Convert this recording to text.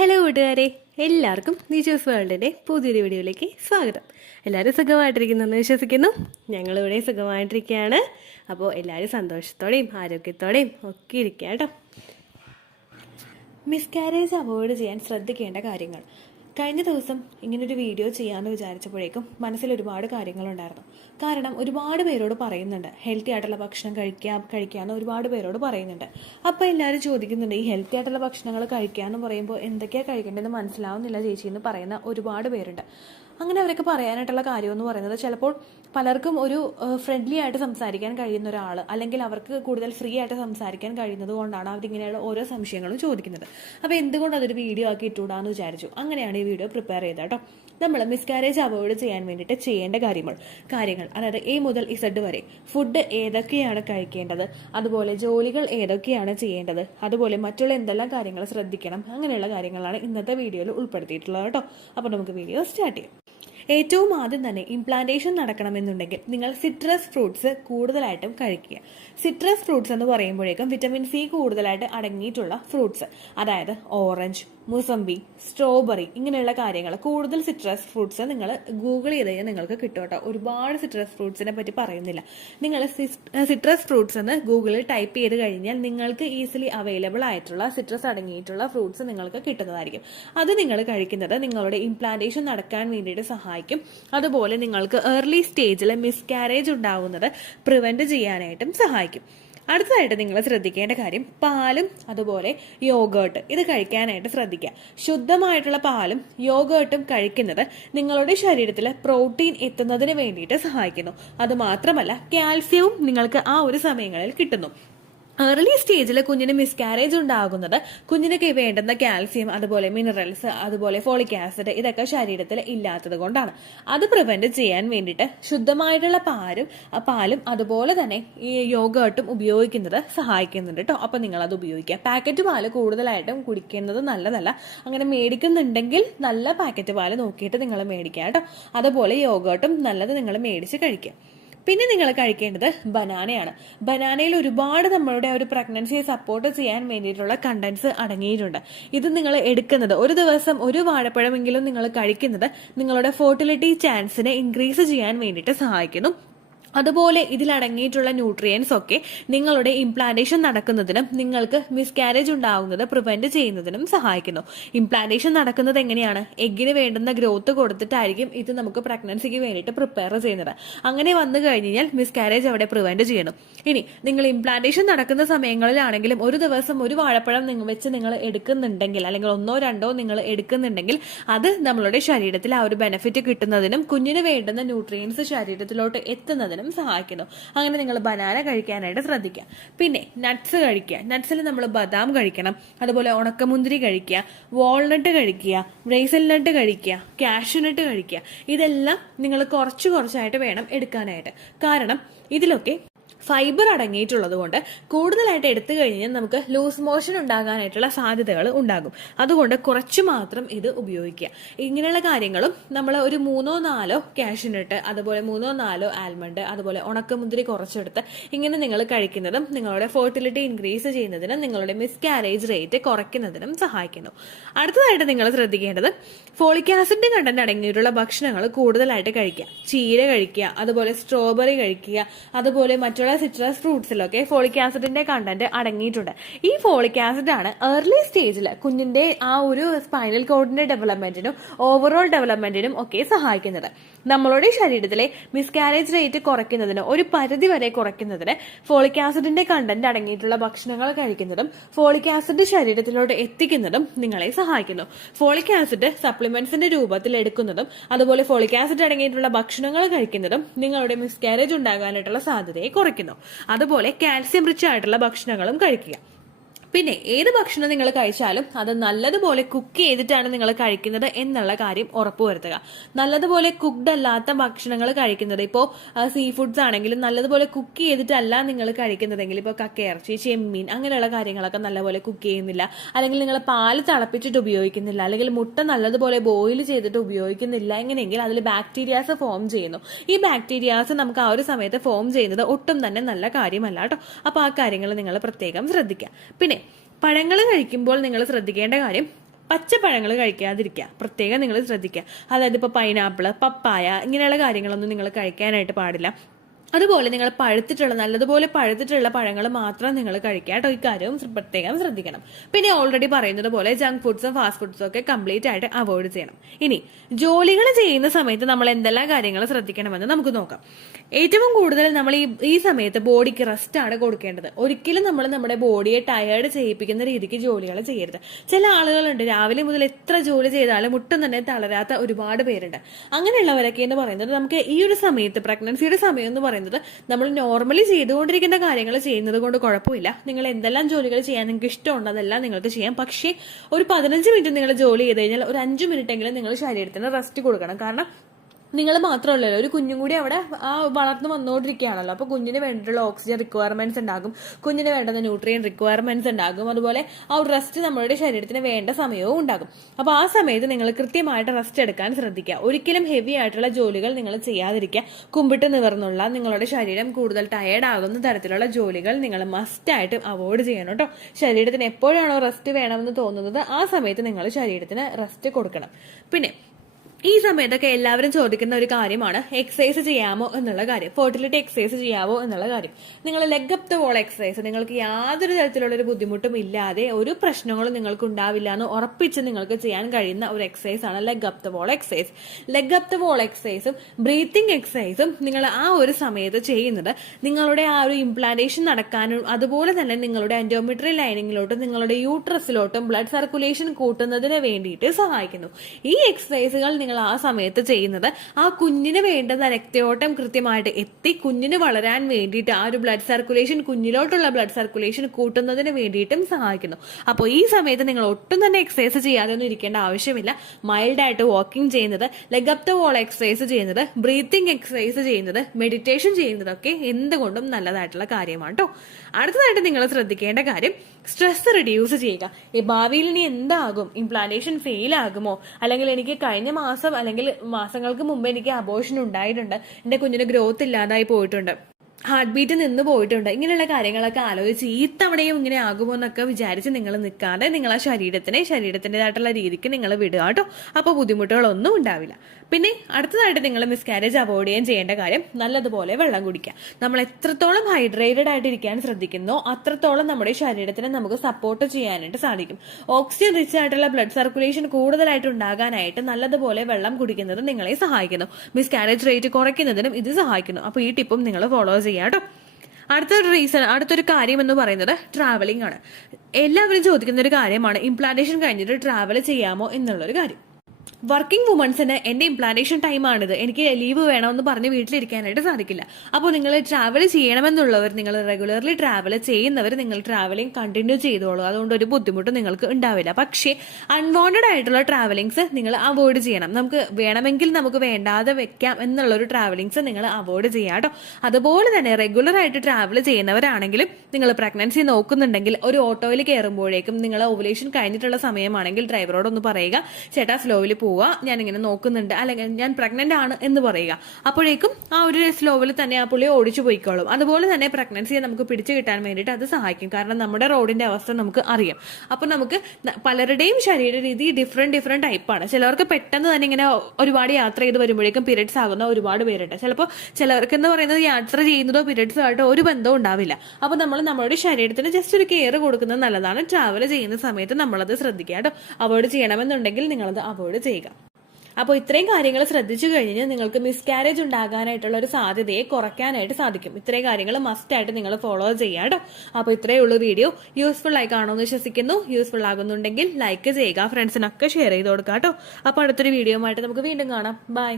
Hello കൂട്ടുകാരെ, എല്ലാവർക്കും നീച്ചേഴ്സ് വേൾഡിൻ്റെ പുതിയൊരു വീഡിയോയിലേക്ക് സ്വാഗതം. എല്ലാവരും സുഖമായിട്ടിരിക്കുന്നെന്ന് വിശ്വസിക്കുന്നു. ഞങ്ങളിവിടെ സുഖമായിട്ടിരിക്കുകയാണ്. അപ്പോൾ എല്ലാവരും സന്തോഷത്തോടെയും ആരോഗ്യത്തോടെയും ഒക്കെ ഇരിക്കുക കേട്ടോ. മിസ്കാരേജ് അവോയ്ഡ് ചെയ്യാൻ ശ്രദ്ധിക്കേണ്ട കാര്യങ്ങൾ. കഴിഞ്ഞ ദിവസം ഇങ്ങനൊരു വീഡിയോ ചെയ്യാമെന്ന് വിചാരിച്ചപ്പോഴേക്കും മനസ്സിൽ ഒരുപാട് കാര്യങ്ങളുണ്ടായിരുന്നു. കാരണം ഒരുപാട് പേരോട് പറയുന്നുണ്ട് ഹെൽത്തി ആയിട്ടുള്ള ഭക്ഷണം കഴിക്കാമെന്ന് ഒരുപാട് പേരോട് പറയുന്നുണ്ട്. അപ്പോൾ എല്ലാവരും ചോദിക്കുന്നുണ്ട്, ഈ ഹെൽത്തി ആയിട്ടുള്ള ഭക്ഷണങ്ങൾ കഴിക്കാമെന്ന് പറയുമ്പോൾ എന്തൊക്കെയാണ് കഴിക്കേണ്ടതെന്ന് മനസ്സിലാവുന്നില്ല ചേച്ചി എന്ന് പറയുന്ന ഒരുപാട് പേരുണ്ട്. അങ്ങനെ അവരൊക്കെ പറയാനായിട്ടുള്ള കാര്യമെന്ന് പറയുന്നത്, ചിലപ്പോൾ പലർക്കും ഒരു ഫ്രണ്ട്ലി ആയിട്ട് സംസാരിക്കാൻ കഴിയുന്ന ഒരാൾ, അല്ലെങ്കിൽ അവർക്ക് കൂടുതൽ ഫ്രീ ആയിട്ട് സംസാരിക്കാൻ കഴിയുന്നത് കൊണ്ടാണ് അവരിങ്ങനെയുള്ള ഓരോ സംശയങ്ങളും ചോദിക്കുന്നത്. അപ്പോൾ എന്തുകൊണ്ട് അതൊരു വീഡിയോ ആക്കി ഇട്ടുകൂടാന്ന് വിചാരിച്ചു. അങ്ങനെയാണ് ഈ വീഡിയോ പ്രിപ്പയർ ചെയ്തത് കേട്ടോ. നമ്മൾ മിസ്കാരേജ് അവോയ്ഡ് ചെയ്യാൻ വേണ്ടിയിട്ട് ചെയ്യേണ്ട കാര്യങ്ങൾ അതായത് എ മുതൽ ഇസഡ് വരെ. ഫുഡ് ഏതൊക്കെയാണ് കഴിക്കേണ്ടത്, അതുപോലെ ജോലികൾ ഏതൊക്കെയാണ് ചെയ്യേണ്ടത്, അതുപോലെ മറ്റുള്ള എന്തെല്ലാം കാര്യങ്ങൾ ശ്രദ്ധിക്കണം, അങ്ങനെയുള്ള കാര്യങ്ങളാണ് ഇന്നത്തെ വീഡിയോയിൽ ഉൾപ്പെടുത്തിയിട്ടുള്ളത് കേട്ടോ. അപ്പോൾ നമുക്ക് വീഡിയോ സ്റ്റാർട്ട് ചെയ്യാം. ഏറ്റവും ആദ്യം തന്നെ ഇംപ്ലാന്റേഷൻ നടക്കണമെന്നുണ്ടെങ്കിൽ നിങ്ങൾ സിട്രസ് ഫ്രൂട്ട്സ് കൂടുതലായിട്ടും കഴിക്കുക. സിട്രസ് ഫ്രൂട്ട്സ് എന്ന് പറയുമ്പോഴേക്കും വിറ്റമിൻ സി കൂടുതലായിട്ട് അടങ്ങിയിട്ടുള്ള ഫ്രൂട്ട്സ്, അതായത് ഓറഞ്ച്, മുസംബി, സ്ട്രോബെറി, ഇങ്ങനെയുള്ള കാര്യങ്ങൾ. കൂടുതൽ സിട്രസ് ഫ്രൂട്ട്സ് നിങ്ങൾ ഗൂഗിൾ ചെയ്ത് കഴിഞ്ഞാൽ നിങ്ങൾക്ക് കിട്ടും കേട്ടോ. ഒരുപാട് സിട്രസ് ഫ്രൂട്ട്സിനെ പറ്റി പറയുന്നില്ല. നിങ്ങൾ സിട്രസ് ഫ്രൂട്ട്സ് എന്ന് ഗൂഗിളിൽ ടൈപ്പ് ചെയ്ത് കഴിഞ്ഞാൽ നിങ്ങൾക്ക് ഈസിലി അവൈലബിൾ ആയിട്ടുള്ള സിട്രസ് അടങ്ങിയിട്ടുള്ള ഫ്രൂട്ട്സ് നിങ്ങൾക്ക് കിട്ടുന്നതായിരിക്കും. അത് നിങ്ങൾ കഴിക്കുന്നത് നിങ്ങളുടെ ഇംപ്ലാന്റേഷൻ നടക്കാൻ വേണ്ടിയിട്ട് സഹായിക്കും. അതുപോലെ നിങ്ങൾക്ക് ഏർലി സ്റ്റേജിൽ മിസ്കാരേജ് ഉണ്ടാകുന്നത് പ്രിവെന്റ് ചെയ്യാനായിട്ടും സഹായിക്കും. അടുത്തതായിട്ട് നിങ്ങൾ ശ്രദ്ധിക്കേണ്ട കാര്യം, പാലും അതുപോലെ യോഗേർട്ട് ഇത് കഴിക്കാനായിട്ട് ശ്രദ്ധിക്കുക. ശുദ്ധമായിട്ടുള്ള പാലും യോഗേർട്ടും കഴിക്കുന്നത് നിങ്ങളുടെ ശരീരത്തിൽ പ്രോട്ടീൻ എത്തുന്നതിന് വേണ്ടിയിട്ട് സഹായിക്കുന്നു. അതുമാത്രമല്ല കാൽസ്യവും നിങ്ങൾക്ക് ആ ഒരു സമയങ്ങളിൽ കിട്ടുന്നു. ഏർലി സ്റ്റേജിൽ കുഞ്ഞിന് മിസ്കാരേജ് ഉണ്ടാകുന്നത് കുഞ്ഞിനൊക്കെ വേണ്ടുന്ന കാൽസ്യം, അതുപോലെ മിനറൽസ്, അതുപോലെ ഫോളിക് ആസിഡ് ഇതൊക്കെ ശരീരത്തിൽ ഇല്ലാത്തത് കൊണ്ടാണ്. അത് പ്രിവെന്റ് ചെയ്യാൻ വേണ്ടിയിട്ട് ശുദ്ധമായിട്ടുള്ള പാലും അതുപോലെ തന്നെ ഈ യോഗേർട്ടും ഉപയോഗിക്കുന്നത് സഹായിക്കുന്നുണ്ട് കേട്ടോ. അപ്പം നിങ്ങൾ അത് ഉപയോഗിക്കുക. പാക്കറ്റ് പാല് കൂടുതലായിട്ടും കുടിക്കുന്നത് നല്ലതല്ല. അങ്ങനെ മേടിക്കുന്നുണ്ടെങ്കിൽ നല്ല പാക്കറ്റ് പാല് നോക്കിയിട്ട് നിങ്ങൾ മേടിക്കുക കേട്ടോ. അതുപോലെ യോഗേർട്ടും നല്ലത് നിങ്ങൾ മേടിച്ച് കഴിക്കുക. പിന്നെ നിങ്ങൾ കഴിക്കേണ്ടത് ബനാനയാണ്. ബനാനയിൽ ഒരുപാട് നമ്മളുടെ ഒരു പ്രഗ്നൻസിയെ സപ്പോർട്ട് ചെയ്യാൻ വേണ്ടിയിട്ടുള്ള കണ്ടന്റ്സ് അടങ്ങിയിട്ടുണ്ട്. ഇത് നിങ്ങൾ എടുക്കുന്നത് ഒരു ദിവസം ഒരു വാഴപ്പഴമെങ്കിലും നിങ്ങൾ കഴിക്കുന്നത് നിങ്ങളുടെ ഫെർട്ടിലിറ്റി ചാൻസിനെ ഇൻക്രീസ് ചെയ്യാൻ വേണ്ടിയിട്ട് സഹായിക്കുന്നു. അതുപോലെ ഇതിലടങ്ങിയിട്ടുള്ള ന്യൂട്രിയൻസ് ഒക്കെ നിങ്ങളുടെ ഇംപ്ലാന്റേഷൻ നടക്കുന്നതിനും നിങ്ങൾക്ക് മിസ്കാരേജ് ഉണ്ടാകുന്നത് പ്രിവെന്റ് ചെയ്യുന്നതിനും സഹായിക്കുന്നു. ഇംപ്ലാന്റേഷൻ നടക്കുന്നത് എങ്ങനെയാണ്? എഗ്ഗിന് വേണ്ടുന്ന ഗ്രോത്ത് കൊടുത്തിട്ടായിരിക്കും ഇത് നമുക്ക് പ്രഗ്നൻസിക്ക് വേണ്ടിയിട്ട് പ്രിപ്പയർ ചെയ്യുന്നത്. അങ്ങനെ വന്നു കഴിഞ്ഞാൽ മിസ്കാരേജ് അവിടെ പ്രിവെന്റ് ചെയ്യണം. ഇനി നിങ്ങൾ ഇംപ്ലാന്റേഷൻ നടക്കുന്ന സമയങ്ങളിലാണെങ്കിലും ഒരു ദിവസം ഒരു വാഴപ്പഴം വെച്ച് നിങ്ങൾ എടുക്കുന്നുണ്ടെങ്കിൽ, അല്ലെങ്കിൽ ഒന്നോ രണ്ടോ നിങ്ങൾ എടുക്കുന്നുണ്ടെങ്കിൽ, അത് നമ്മളുടെ ശരീരത്തിൽ ആ ഒരു ബെനിഫിറ്റ് കിട്ടുന്നതിനും കുഞ്ഞിന് വേണ്ടുന്ന ന്യൂട്രിയൻസ് ശരീരത്തിലോട്ട് എത്തുന്നതിനും സഹായിക്കുന്നു. അങ്ങനെ നിങ്ങൾ ബനാന കഴിക്കാനായിട്ട് ശ്രദ്ധിക്കുക. പിന്നെ നട്ട്സ് കഴിക്കുക. നട്ട്സിൽ നമ്മൾ ബദാം കഴിക്കണം, അതുപോലെ ഉണക്കമുന്തിരി കഴിക്കുക, വാൾനട്ട് കഴിക്കുക, ബ്രേസൽനട്ട് കഴിക്കുക, കാഷ്യൂനട്ട് കഴിക്കുക. ഇതെല്ലാം നിങ്ങൾ കുറച്ചായിട്ട് വേണം എടുക്കാനായിട്ട്. കാരണം ഇതിലൊക്കെ ഫൈബർ അടങ്ങിയിട്ടുള്ളത് കൊണ്ട് കൂടുതലായിട്ട് എടുത്തു കഴിഞ്ഞാൽ നമുക്ക് ലൂസ് മോഷൻ ഉണ്ടാകാനായിട്ടുള്ള സാധ്യതകൾ ഉണ്ടാകും. അതുകൊണ്ട് കുറച്ച് മാത്രം ഇത് ഉപയോഗിക്കുക. ഇങ്ങനെയുള്ള കാര്യങ്ങളും നമ്മൾ ഒരു 3-4 കാഷ്യൂനട്ട്, അതുപോലെ 3-4 ആൽമണ്ട്, അതുപോലെ ഉണക്കമുന്തിരി കുറച്ചെടുത്ത് ഇങ്ങനെ നിങ്ങൾ കഴിക്കുന്നതും നിങ്ങളുടെ ഫെർട്ടിലിറ്റി ഇൻക്രീസ് ചെയ്യുന്നതിനും നിങ്ങളുടെ മിസ്കാരേജ് റേറ്റ് കുറയ്ക്കുന്നതിനും സഹായിക്കുന്നു. അടുത്തതായിട്ട് നിങ്ങൾ ശ്രദ്ധിക്കേണ്ടത് ഫോളിക് ആസിഡ് കണ്ടന്റ് അടങ്ങിയിട്ടുള്ള ഭക്ഷണങ്ങൾ കൂടുതലായിട്ട് കഴിക്കുക. ചീര കഴിക്കുക, അതുപോലെ സ്ട്രോബെറി കഴിക്കുക, അതുപോലെ മറ്റുള്ള സിട്രസ് ഫ്രൂട്ട്സിലൊക്കെ ഫോളിക് ആസിഡിന്റെ കണ്ടന്റ് അടങ്ങിയിട്ടുണ്ട്. ഈ ഫോളിക് ആസിഡ് ആണ് ഏർലി സ്റ്റേജിൽ കുഞ്ഞിന്റെ ആ ഒരു സ്പൈനൽ കോഡിന്റെ ഡെവലപ്മെന്റിനും ഓവറോൾ ഡെവലപ്മെന്റിനും ഒക്കെ സഹായിക്കുന്നത്. നമ്മളുടെ ശരീരത്തിലെ മിസ്കാരേജ് റേറ്റ് കുറയ്ക്കുന്നതിന്, ഒരു പരിധി വരെ കുറയ്ക്കുന്നതിന് ഫോളിക് ആസിഡിന്റെ കണ്ടന്റ് അടങ്ങിയിട്ടുള്ള ഭക്ഷണങ്ങൾ കഴിക്കുന്നതും ഫോളിക് ആസിഡ് ശരീരത്തിലോട്ട് എത്തിക്കുന്നതും നിങ്ങളെ സഹായിക്കുന്നു. ഫോളിക് ആസിഡ് സപ്ലിമെന്റ്സിന്റെ രൂപത്തിൽ എടുക്കുന്നതും അതുപോലെ ഫോളിക് ആസിഡ് അടങ്ങിയിട്ടുള്ള ഭക്ഷണങ്ങൾ കഴിക്കുന്നതും നിങ്ങളുടെ മിസ്കാരേജ് ഉണ്ടാകാനായിട്ടുള്ള സാധ്യതയെ കുറയ്ക്കുന്നു. അതുപോലെ കാൽസ്യം റിച്ച് ആയിട്ടുള്ള ഭക്ഷണങ്ങളും കഴിക്കുക. പിന്നെ ഏത് ഭക്ഷണം നിങ്ങൾ കഴിച്ചാലും അത് നല്ലതുപോലെ കുക്ക് ചെയ്തിട്ടാണ് നിങ്ങൾ കഴിക്കുന്നത് എന്നുള്ള കാര്യം ഉറപ്പുവരുത്തുക. നല്ലതുപോലെ കുക്ക്ഡ് അല്ലാത്ത ഭക്ഷണങ്ങൾ കഴിക്കുന്നത്, ഇപ്പോൾ സീ ഫുഡ്സ് ആണെങ്കിലും നല്ലതുപോലെ കുക്ക് ചെയ്തിട്ടല്ല നിങ്ങൾ കഴിക്കുന്നതെങ്കിൽ, ഇപ്പോൾ കക്കയിറച്ചി, ചെമ്മീൻ, അങ്ങനെയുള്ള കാര്യങ്ങളൊക്കെ നല്ലപോലെ കുക്ക് ചെയ്യുന്നില്ല, അല്ലെങ്കിൽ നിങ്ങൾ പാല് തിളപ്പിച്ചിട്ട് ഉപയോഗിക്കുന്നില്ല, അല്ലെങ്കിൽ മുട്ട നല്ലതുപോലെ ബോയിൽ ചെയ്തിട്ട് ഉപയോഗിക്കുന്നില്ല, എങ്ങനെയെങ്കിൽ അതിൽ ബാക്ടീരിയാസ് ഫോം ചെയ്യുന്നു. ഈ ബാക്ടീരിയാസ് നമുക്ക് ആ ഒരു സമയത്ത് ഫോം ചെയ്യുന്നത് ഒട്ടും തന്നെ നല്ല കാര്യമല്ല കേട്ടോ. അപ്പോൾ ആ കാര്യങ്ങൾ നിങ്ങൾ പ്രത്യേകം ശ്രദ്ധിക്കുക. പിന്നെ പഴങ്ങൾ കഴിക്കുമ്പോൾ നിങ്ങൾ ശ്രദ്ധിക്കേണ്ട കാര്യം, പച്ചപ്പഴങ്ങൾ കഴിക്കാതിരിക്കുക, പ്രത്യേകം നിങ്ങൾ ശ്രദ്ധിക്കുക. അതായത് ഇപ്പോൾ പൈനാപ്പിൾ, പപ്പായ ഇങ്ങനെയുള്ള കാര്യങ്ങളൊന്നും നിങ്ങൾ കഴിക്കാനായിട്ട് പാടില്ല. അതുപോലെ നിങ്ങൾ നല്ലതുപോലെ പഴുത്തിട്ടുള്ള പഴങ്ങൾ മാത്രം നിങ്ങൾ കഴിക്കുക കേട്ടോ. ഇക്കാര്യവും പ്രത്യേകം ശ്രദ്ധിക്കണം. പിന്നെ ഓൾറെഡി പറയുന്നത് പോലെ ജങ്ക് ഫുഡ്സും ഫാസ്റ്റ് ഫുഡ്സും ഒക്കെ കംപ്ലീറ്റ് ആയിട്ട് അവോയ്ഡ് ചെയ്യണം. ഇനി ജോലികൾ ചെയ്യുന്ന സമയത്ത് നമ്മൾ എന്തെല്ലാം കാര്യങ്ങൾ ശ്രദ്ധിക്കണമെന്ന് നമുക്ക് നോക്കാം. ഏറ്റവും കൂടുതൽ നമ്മൾ ഈ സമയത്ത് ബോഡിക്ക് റെസ്റ്റ് ആണ് കൊടുക്കേണ്ടത്. ഒരിക്കലും നമ്മൾ നമ്മുടെ ബോഡിയെ ടയേർഡ് ചെയ്യിപ്പിക്കുന്ന രീതിക്ക് ജോലികൾ ചെയ്യരുത്. ചില ആളുകളുണ്ട് രാവിലെ മുതൽ എത്ര ജോലി ചെയ്താലും ഒട്ടും തന്നെ തളരാത്ത ഒരുപാട് പേരുണ്ട്. അങ്ങനെയുള്ളവരൊക്കെ എന്ന് പറയുന്നത് നമുക്ക് ഈ ഒരു സമയത്ത് പ്രഗ്നൻസിയുടെ സമയം എന്ന് പറയുന്നത് നമ്മൾ നോർമലി ചെയ്തുകൊണ്ടിരിക്കുന്ന കാര്യങ്ങൾ ചെയ്യുന്നത് കൊണ്ട് കുഴപ്പമില്ല. നിങ്ങൾ എന്തെല്ലാം ജോലികൾ ചെയ്യാൻ നിങ്ങൾക്ക് ഇഷ്ടമുണ്ട് അതെല്ലാം നിങ്ങൾക്ക് ചെയ്യാം. പക്ഷേ ഒരു 15 മിനിറ്റ് നിങ്ങൾ ജോലി ചെയ്ത് കഴിഞ്ഞാൽ ഒരു 5 മിനിറ്റ് എങ്കിലും നിങ്ങൾ ശരീരത്തിന് റെസ്റ്റ് കൊടുക്കണം. കാരണം നിങ്ങൾ മാത്രമല്ലല്ലോ, ഒരു കുഞ്ഞും കൂടി അവിടെ വളർന്നു വന്നുകൊണ്ടിരിക്കുകയാണല്ലോ. അപ്പോൾ കുഞ്ഞിന് വേണ്ടിയിട്ടുള്ള ഓക്സിജൻ റിക്വയർമെന്റ്സ് ഉണ്ടാകും, കുഞ്ഞിന് വേണ്ടുന്ന ന്യൂട്രിയൻ റിക്വയർമെന്റ്സ് ഉണ്ടാകും. അതുപോലെ ആ ഒരു റെസ്റ്റ് നമ്മുടെ ശരീരത്തിന് വേണ്ട സമയവും ഉണ്ടാകും. അപ്പോൾ ആ സമയത്ത് നിങ്ങൾ കൃത്യമായിട്ട് റെസ്റ്റ് എടുക്കാൻ ശ്രദ്ധിക്കുക. ഒരിക്കലും ഹെവി ആയിട്ടുള്ള ജോലികൾ നിങ്ങൾ ചെയ്യാതിരിക്കുക. കുമ്പിട്ട് നിവർന്നുള്ള നിങ്ങളുടെ ശരീരം കൂടുതൽ ടയേർഡ് ആകുന്ന തരത്തിലുള്ള ജോലികൾ നിങ്ങൾ മസ്റ്റായിട്ട് അവോയ്ഡ് ചെയ്യണം കേട്ടോ. ശരീരത്തിന് എപ്പോഴാണോ റെസ്റ്റ് വേണമെന്ന് തോന്നുന്നത് ആ സമയത്ത് നിങ്ങൾ ശരീരത്തിന് റെസ്റ്റ് കൊടുക്കണം. പിന്നെ ഈ സമയത്തൊക്കെ എല്ലാവരും ചോദിക്കുന്ന ഒരു കാര്യമാണ് എക്സസൈസ് ചെയ്യാമോ എന്നുള്ള കാര്യം, ഫെർട്ടിലിറ്റി എക്സസൈസ് ചെയ്യാമോ എന്നുള്ള കാര്യം. നിങ്ങൾ leg up the wall exercise നിങ്ങൾക്ക് യാതൊരു തരത്തിലുള്ള ഒരു ബുദ്ധിമുട്ടും ഇല്ലാതെ ഒരു പ്രശ്നങ്ങളും നിങ്ങൾക്ക് ഉണ്ടാവില്ല എന്ന് ഉറപ്പിച്ച് നിങ്ങൾക്ക് ചെയ്യാൻ കഴിയുന്ന ഒരു എക്സസൈസ് ആണ് leg up the wall exercise. Leg up the wall എക്സസൈസും ബ്രീത്തിങ് എക്സസൈസും നിങ്ങൾ ആ ഒരു സമയത്ത് ചെയ്യുന്നത് നിങ്ങളുടെ ആ ഒരു ഇംപ്ലാന്റേഷൻ നടക്കാനും അതുപോലെ തന്നെ നിങ്ങളുടെ എൻഡോമെട്രിയൽ ലൈനിങ്ങിലോട്ടും നിങ്ങളുടെ യൂട്രസിലോട്ടും ബ്ലഡ് സർക്കുലേഷൻ കൂട്ടുന്നതിന് വേണ്ടിയിട്ട് സഹായിക്കുന്നു. ഈ എക്സസൈസുകൾ ആ സമയത്ത് ചെയ്യുന്നത് ആ കുഞ്ഞിന് വേണ്ടുന്ന രക്തയോട്ടം കൃത്യമായിട്ട് എത്തി കുഞ്ഞിന് വളരാൻ വേണ്ടിയിട്ട് ആ ഒരു ബ്ലഡ് സർക്കുലേഷൻ കുഞ്ഞിലോട്ടുള്ള ബ്ലഡ് സർക്കുലേഷൻ കൂട്ടുന്നതിന് വേണ്ടിയിട്ടും സഹായിക്കുന്നു. അപ്പോൾ ഈ സമയത്ത് നിങ്ങൾ ഒട്ടും തന്നെ എക്സസൈസ് ചെയ്യാതെ ഒന്നും ഇരിക്കേണ്ട ആവശ്യമില്ല. മൈൽഡായിട്ട് വാക്കിംഗ് ചെയ്യുന്നത്, leg up the wall exercise ചെയ്യുന്നത്, ബ്രീത്തിങ് എക്സസൈസ് ചെയ്യുന്നത്, മെഡിറ്റേഷൻ ചെയ്യുന്നതൊക്കെ എന്തുകൊണ്ടും നല്ലതായിട്ടുള്ള കാര്യമാണ് കേട്ടോ. അടുത്തതായിട്ട് നിങ്ങൾ ശ്രദ്ധിക്കേണ്ട കാര്യം സ്ട്രെസ് റിഡ്യൂസ് ചെയ്യുക. ഈ ഭാവിയിൽ ഇനി എന്താകും, ഇംപ്ലാന്റേഷൻ ഫെയിൽ ആകുമോ, അല്ലെങ്കിൽ എനിക്ക് കഴിഞ്ഞ മാസം അല്ലെങ്കിൽ മാസങ്ങൾക്ക് മുമ്പ് എനിക്ക് അബോർഷൻ ഉണ്ടായിട്ടുണ്ട്, എന്റെ കുഞ്ഞിന് ഗ്രോത്ത് ഇല്ലാതായി പോയിട്ടുണ്ട്, ഹാർട്ട് ബീറ്റ് നിന്ന് പോയിട്ടുണ്ട്, ഇങ്ങനെയുള്ള കാര്യങ്ങളൊക്കെ ആലോചിച്ച് ഈ തവണയും ഇങ്ങനെ ആകുമോ എന്നൊക്കെ വിചാരിച്ച് നിങ്ങൾ നിൽക്കാതെ നിങ്ങൾ ആ ശരീരത്തിൻ്റെതായിട്ടുള്ള രീതിക്ക് നിങ്ങൾ വിടുക കേട്ടോ. അപ്പോൾ ബുദ്ധിമുട്ടുകളൊന്നും ഉണ്ടാവില്ല. പിന്നെ അടുത്തതായിട്ട് നിങ്ങൾ മിസ്കാരേജ് അവോയ്ഡ് ചെയ്യാൻ ചെയ്യേണ്ട കാര്യം നല്ലതുപോലെ വെള്ളം കുടിക്കുക. നമ്മൾ എത്രത്തോളം ഹൈഡ്രേറ്റഡ് ആയിട്ട് ഇരിക്കാൻ ശ്രദ്ധിക്കുന്നോ അത്രത്തോളം നമ്മുടെ ശരീരത്തിന് നമുക്ക് സപ്പോർട്ട് ചെയ്യാനായിട്ട് സാധിക്കും. ഓക്സിജൻ റിച്ച് ആയിട്ടുള്ള ബ്ലഡ് സർക്കുലേഷൻ കൂടുതലായിട്ട് ഉണ്ടാകാനായിട്ട് നല്ലതുപോലെ വെള്ളം കുടിക്കുന്നത് നിങ്ങളെ സഹായിക്കുന്നു. മിസ്കാരേജ് റേറ്റ് കുറയ്ക്കുന്നതിനും ഇത് സഹായിക്കുന്നു. അപ്പോൾ ഈ ടിപ്പും നിങ്ങൾ ഫോളോ ചെയ്യാം കേട്ടോ. അടുത്തൊരു കാര്യം എന്ന് പറയുന്നത് ട്രാവലിംഗ് ആണ്. എല്ലാവരും ചോദിക്കുന്ന ഒരു കാര്യമാണ് ഇംപ്ലാന്റേഷൻ കഴിഞ്ഞിട്ട് ട്രാവൽ ചെയ്യാമോ എന്നുള്ളൊരു കാര്യം. വർക്കിംഗ് വുമൺസിന് എന്റെ ഇംപ്ലാന്റേഷൻ ടൈമാണിത്, എനിക്ക് ലീവ് വേണമെന്ന് പറഞ്ഞ് വീട്ടിലിരിക്കാനായിട്ട് സാധിക്കില്ല. അപ്പോൾ നിങ്ങൾ ട്രാവൽ ചെയ്യണമെന്നുള്ളവർ, നിങ്ങൾ റെഗുലർലി ട്രാവൽ ചെയ്യുന്നവർ നിങ്ങൾ ട്രാവലിംഗ് കണ്ടിന്യൂ ചെയ്തോളൂ. അതുകൊണ്ട് ഒരു ബുദ്ധിമുട്ടും നിങ്ങൾക്ക് ഉണ്ടാവില്ല. പക്ഷേ അൺവാണ്ടഡ് ആയിട്ടുള്ള ട്രാവലിങ്സ് നിങ്ങൾ അവോയ്ഡ് ചെയ്യണം. നമുക്ക് വേണമെങ്കിൽ നമുക്ക് വേണ്ടാതെ വെക്കാം എന്നുള്ളൊരു ട്രാവലിങ്സ് നിങ്ങൾ അവോയ്ഡ് ചെയ്യാം കേട്ടോ. അതുപോലെ തന്നെ റെഗുലർ ആയിട്ട് ട്രാവൽ ചെയ്യുന്നവരാണെങ്കിലും നിങ്ങൾ പ്രഗ്നൻസി നോക്കുന്നുണ്ടെങ്കിൽ ഒരു ഓട്ടോയിൽ കയറുമ്പോഴേക്കും നിങ്ങൾ ഓവുലേഷൻ കഴിഞ്ഞിട്ടുള്ള സമയമാണെങ്കിൽ ഡ്രൈവറോട് ഒന്ന് പറയുക, ചേട്ടാ സ്ലോയിൽ പോവുക, ഞാനിങ്ങനെ നോക്കുന്നുണ്ട്, അല്ലെങ്കിൽ ഞാൻ പ്രഗ്നന്റ് ആണ് എന്ന് പറയുക. അപ്പോഴേക്കും ആ ഒരു സ്ലോവിൽ തന്നെ ആ പുള്ളി ഓടിച്ചു പോയിക്കോളും. അതുപോലെ തന്നെ പ്രഗ്നൻസിയെ നമുക്ക് പിടിച്ചു കിട്ടാൻ വേണ്ടിയിട്ട് അത് സഹായിക്കും. കാരണം നമ്മുടെ റോഡിന്റെ അവസ്ഥ നമുക്ക് അറിയാം. അപ്പൊ നമുക്ക് പലരുടെയും ശരീര രീതി ഡിഫറെന്റ് ടൈപ്പാണ്. ചിലവർക്ക് പെട്ടെന്ന് തന്നെ ഇങ്ങനെ ഒരുപാട് യാത്ര ചെയ്ത് വരുമ്പോഴേക്കും പീരിയഡ്സ് ആകുന്ന ഒരുപാട് പേരുണ്ട്. ചിലപ്പോൾ ചിലവർക്ക് എന്ന് പറയുന്നത് യാത്ര ചെയ്യുന്നതോ പീരിയഡ്സുമായിട്ടോ ഒരു ബന്ധവും ഉണ്ടാവില്ല. അപ്പൊ നമ്മൾ നമ്മുടെ ശരീരത്തിന് ജസ്റ്റ് ഒരു കെയർ കൊടുക്കുന്നത് നല്ലതാണ്. ട്രാവൽ ചെയ്യുന്ന സമയത്ത് നമ്മളത് ശ്രദ്ധിക്കുക കേട്ടോ. അവോയ്ഡ് ചെയ്യണമെന്നുണ്ടെങ്കിൽ നിങ്ങളത് അവോയ്ഡ് ചെയ്യുക. അപ്പോൾ ഇത്രയും കാര്യങ്ങൾ ശ്രദ്ധിച്ചു കഴിഞ്ഞാൽ നിങ്ങൾക്ക് മിസ്കാരേജ് ഉണ്ടാകാനായിട്ടുള്ള ഒരു സാധ്യതയെ കുറയ്ക്കാനായിട്ട് സാധിക്കും. ഇത്രയും കാര്യങ്ങൾ മസ്റ്റായിട്ട് നിങ്ങൾ ഫോളോ ചെയ്യാം കേട്ടോ. അപ്പോൾ ഇത്രയേ ഉള്ളൂ വീഡിയോ. യൂസ്ഫുൾ ആയി കാണുമെന്ന് വിശ്വസിക്കുന്നു. യൂസ്ഫുൾ ആകുന്നുണ്ടെങ്കിൽ ലൈക്ക് ചെയ്യുക, ഫ്രണ്ട്സിനൊക്കെ ഷെയർ ചെയ്ത് കൊടുക്കുക കേട്ടോ. അപ്പോൾ അടുത്തൊരു വീഡിയോ ആയിട്ട് നമുക്ക് വീണ്ടും കാണാം. ബൈ.